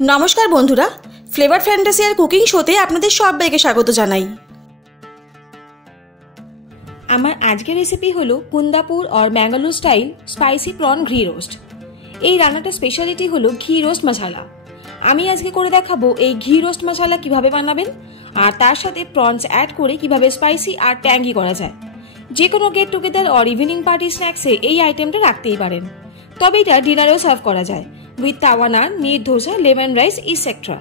नमस्कार बंधुरा flavour fantasy और कुकिंग शोते आपनादेर सबाइके स्वागत जानाई। आमार आजकेर रेसिपि हलो कुंदापुर और मैंगालोर स्टाइल स्पाइसी प्रन घी रोस्ट। এই রান্নাটার স্পেশালিটি হলো ঘি রোস্ট মশলা। আমি আজকে করে দেখাবো এই ঘি রোস্ট মশলা কিভাবে বানাবেন আর তার সাথে প্রনস অ্যাড করে কিভাবে স্পাইসি আর ট্যাঙ্গি করা যায়। যে কোনো গেট টুগেদার আর ইভিনিং পার্টি স্ন্যাক্সে এই আইটেমটা রাখতেই পারেন। তবে এটা ডিনারেও সার্ভ করা যায় with tawa naan, neer dosa, lemon rice etcetera.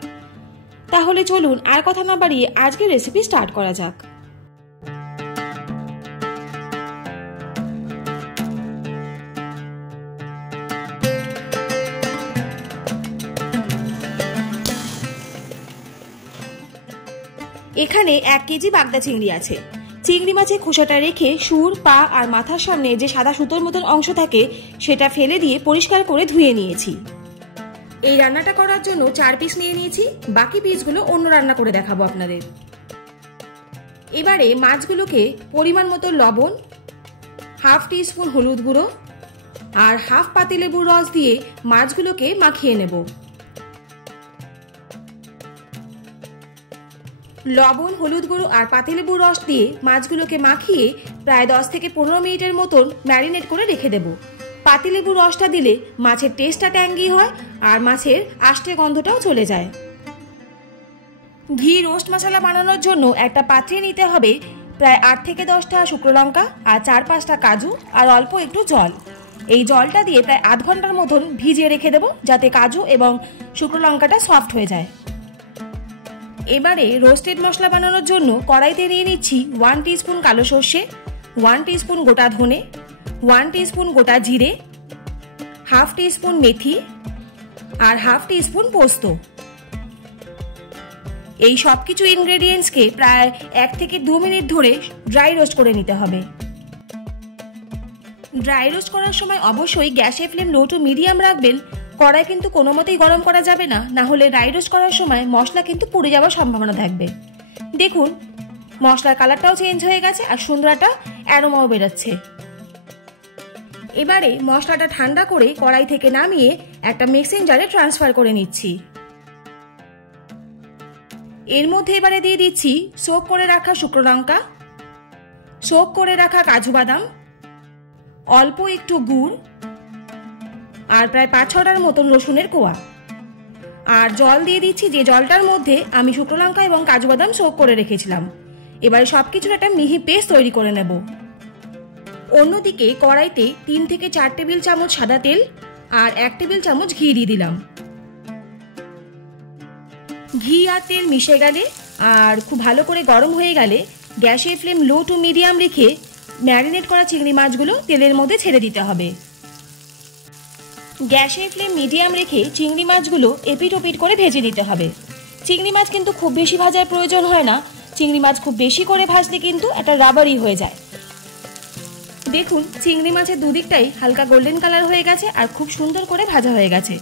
তাহলে চলুন আর কথা না বাড়িয়ে আজকের রেসিপি স্টার্ট করা যাক। এখানে 1 কেজি বাগদা চিংড়ি আছে। চিংড়ি মাছের খোসাটা রেখে সুর, পা আর মাথার সামনে যে সাদা সুতোর মতন অংশ থাকে সেটা ফেলে দিয়ে পরিষ্কার করে ধুয়ে নিয়েছি। এই রান্নাটা করার জন্য 4 পিস নিয়ে নিয়েছি, বাকি পিসগুলো অন্য রান্না করে দেখাবো আপনাদের। এবারে মাছগুলোকে পরিমাণ মতো লবণ, হাফ টিস্পুন হলুদ গুঁড়ো আর হাফ পাতিলেবুর রস দিয়ে মাছগুলোকে মাখিয়ে নেব। লবণ, হলুদ গুঁড়ো আর পাতিলেবুর রস দিয়ে মাছগুলোকে মাখিয়ে প্রায় 10 থেকে 15 মিনিটের মতন ম্যারিনেট করে রেখে দেব। পাতিলেবুর রসটা দিলে মাছের টেস্টটা ট্যাঙ্গি হয় আর মাছের আষ্টে গন্ধটাও চলে যায়। ঘি রোস্ট মশলা বানানোর জন্য একটা পাত্রে নিতে হবে প্রায় 8 থেকে 10টা শুকনো লঙ্কা আর 4-5টা কাজু আর অল্প একটু জল। এই জলটা দিয়ে প্রায় আধ ঘন্টার মতন ভিজিয়ে রেখে দেব যাতে কাজু এবং শুকনো লঙ্কাটা সফট হয়ে যায়। এবারে রোস্টেড মশলা বানানোর জন্য কড়াইতে নিয়ে নিচ্ছি 1 টিস্পুন কালো সর্ষে, 1 টিস্পুন গোটা ধনে, 1 টিস্পুন গোটা জিরে, হাফ টিস্পুন মেথি আর হাফ টিস্পুন পোস্ত। এই সবকিছু ইনগ্রেডিয়েন্টসকে প্রায় 1 থেকে 2 মিনিট ধরে ড্রাই রোস্ট করে নিতে হবে। ড্রাই রোস্ট করার সময় অবশ্যই গ্যাসের ফ্লেম লো টু মিডিয়াম রাখবেন। কড়াই কিন্তু কোনো মতেই গরম করা যাবে না, না হলে ড্রাই রোস্ট করার সময় মশলা কিন্তু পুড়ে যাওয়ার সম্ভাবনা থাকবে। দেখুন মশলার কালারটাও চেঞ্জ হয়ে গেছে আর সুন্দর একটা অ্যারোমাও বেরোচ্ছে। এবারে মশলাটা ঠান্ডা করে কড়াই থেকে নামিয়ে একটা মিক্সিং জারে ট্রান্সফার করে নিচ্ছি। এর মধ্যে এবারে দিয়ে দিচ্ছি সোক করে রাখা শুকনো লঙ্কা, সোক করে রাখা কাজু বাদাম, অল্প একটু গুড় আর প্রায় 5-6টার মতন রসুনের কোয়া আর জল দিয়ে দিচ্ছি যে জলটার মধ্যে আমি শুকনো লঙ্কা এবং কাজু বাদাম সোক করে রেখেছিলাম। এবারে সবকিছুর একটা মিহি পেস্ট তৈরি করে নেব। অন্যদিকে কড়াইতে 3 থেকে 4 টেবিল চামচ সাদা তেল আর 1 টেবিল চামচ ঘি দিয়ে দিলাম। ঘি আর তেল মিশে গেলে আর খুব ভালো করে গরম হয়ে গেলে গ্যাসের ফ্লেম লো টু মিডিয়াম রেখে ম্যারিনেট করা চিংড়ি মাছগুলো তেলের মধ্যে ছেড়ে দিতে হবে। গ্যাসের ফ্লেম মিডিয়াম রেখে চিংড়ি মাছগুলো এপিট ওপিট করে ভেজে নিতে হবে। চিংড়ি মাছ কিন্তু খুব বেশি ভাজার প্রয়োজন হয় না, চিংড়ি মাছ খুব বেশি করে ভাজলে কিন্তু একটা রাবারি হয়ে যায়। দেখুন চিংড়ি মাছের দুদিকটাই হালকা গোল্ডেন কালার হয়ে গেছে আর খুব সুন্দর করে ভাজা হয়ে গেছে।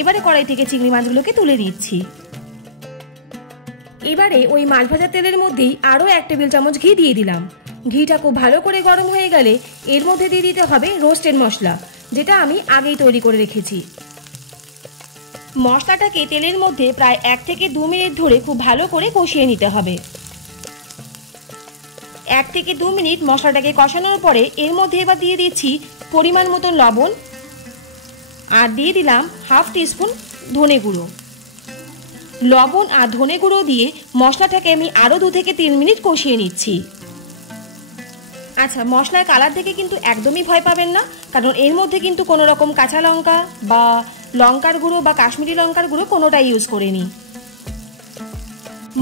এবারে কড়াই থেকে চিংড়ি মাছগুলোকে তুলে নিচ্ছি। এবারে ওই মাছ ভাজা তেলের মধ্যেই আরও 1 টেবিল চামচ ঘি দিয়ে দিলাম। ঘিটা খুব ভালো করে গরম হয়ে গেলে এর মধ্যে দিয়ে দিতে হবে রোস্টেড মশলা, যেটা আমি আগেই তৈরি করে রেখেছি। মশলাটাকে তেলের মধ্যে প্রায় 1 থেকে 2 মিনিট ধরে খুব ভালো করে কষিয়ে নিতে হবে। 1 থেকে 2 মিনিট মশলাটাকে কষানোর পরে এর মধ্যে এবার দিয়ে দিচ্ছি পরিমাণ মতো লবণ আর দিয়ে দিলাম হাফ টিস্পুন ধনে গুঁড়ো। লবণ আর ধনে গুঁড়ো দিয়ে মশলাটাকে আমি আরও 2 থেকে 3 মিনিট কষিয়ে নিচ্ছি। আচ্ছা, মশলার কালার দেখে কিন্তু একদমই ভয় পাবেন না, কারণ এর মধ্যে কিন্তু কোনো রকম কাঁচা লঙ্কা বা লঙ্কার গুঁড়ো বা কাশ্মীরি লঙ্কার গুঁড়ো কোনোটাই ইউজ করিনি।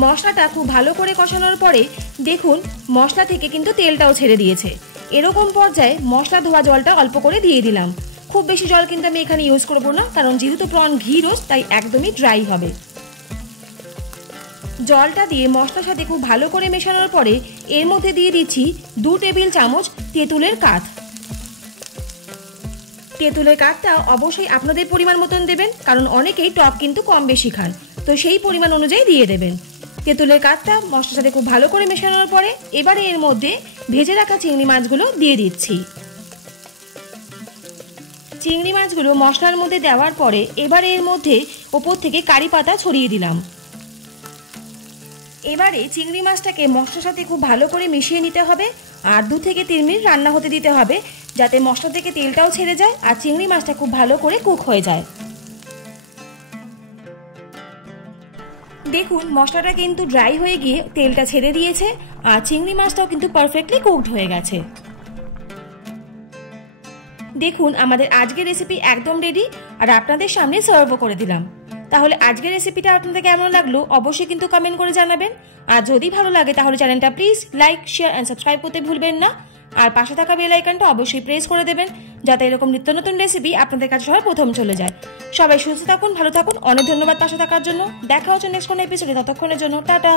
মশলাটা খুব ভালো করে কষানোর পরে দেখুন মশলা থেকে কিন্তু তেলটাও ছেড়ে দিয়েছে। এরকম পর্যায়ে মশলা ধোয়া জলটা অল্প করে দিয়ে দিলাম। খুব বেশি জল কিন্তু আমি এখানে ইউজ করবো না, কারণ যেহেতু প্রন ঘি রোস্ট তাই একদমই ড্রাই হবে। জলটা দিয়ে মশলার সাথে খুব ভালো করে মেশানোর পরে এর মধ্যে দিয়ে দিচ্ছি 2 টেবিল চামচ তেঁতুলের কাঠ। তেঁতুলের কাঠটা অবশ্যই আপনাদের পরিমাণ মতন দেবেন, কারণ অনেকেই টক কিন্তু কম বেশি খান, তো সেই পরিমাণ অনুযায়ী দিয়ে দেবেন। তেঁতুলের কাঠটা মশলার সাথে খুব ভালো করে মেশানোর পরে এবারে এর মধ্যে ভেজে রাখা চিংড়ি মাছগুলো দিয়ে দিচ্ছি। চিংড়ি মাছগুলো মশলার মধ্যে দেওয়ার পরে এবারে এর মধ্যে ওপর থেকে কারি পাতা ছড়িয়ে দিলাম। এবারে চিংড়ি মাছটাকে মশলার সাথে খুব ভালো করে মিশিয়ে নিতে হবে আর 2 থেকে 3 মিনিট রান্না হতে দিতে হবে, যাতে মশলা থেকে তেলটাও ছেড়ে যায় আর চিংড়ি মাছটা খুব ভালো করে কুক হয়ে যায়। দেখুন মশলাটা কিন্তু ড্রাই হয়ে গিয়ে তেলটা ছেড়ে দিয়েছে আর চিংড়ি মাছটাও কিন্তু পারফেক্টলি কুকড হয়ে গেছে। দেখুন আমাদের আজকের রেসিপি একদম রেডি আর আপনাদের সামনে সার্ভও করে দিলাম। তাহলে আজকের রেসিপিটা আপনাদের কেমন লাগলো অবশ্যই কিন্তু কমেন্ট করে জানাবেন। আর যদি ভালো লাগে তাহলে চ্যানেলটা please like, share and subscribe করতে ভুলবেন না। আর পাশে থাকা বেল আইকনটা অবশ্যই প্রেস করে দেবেন, যাতে এরকম নিত্য নতুন রেসিপি আপনাদের কাছে সবার প্রথম চলে যায়। সবাই সুস্থ থাকুন, ভালো থাকুন। অনেক ধন্যবাদ পাশে থাকার জন্য। দেখা হচ্ছে নেক্সট কোনো এপিসোডে, ততক্ষণের জন্য টাটা।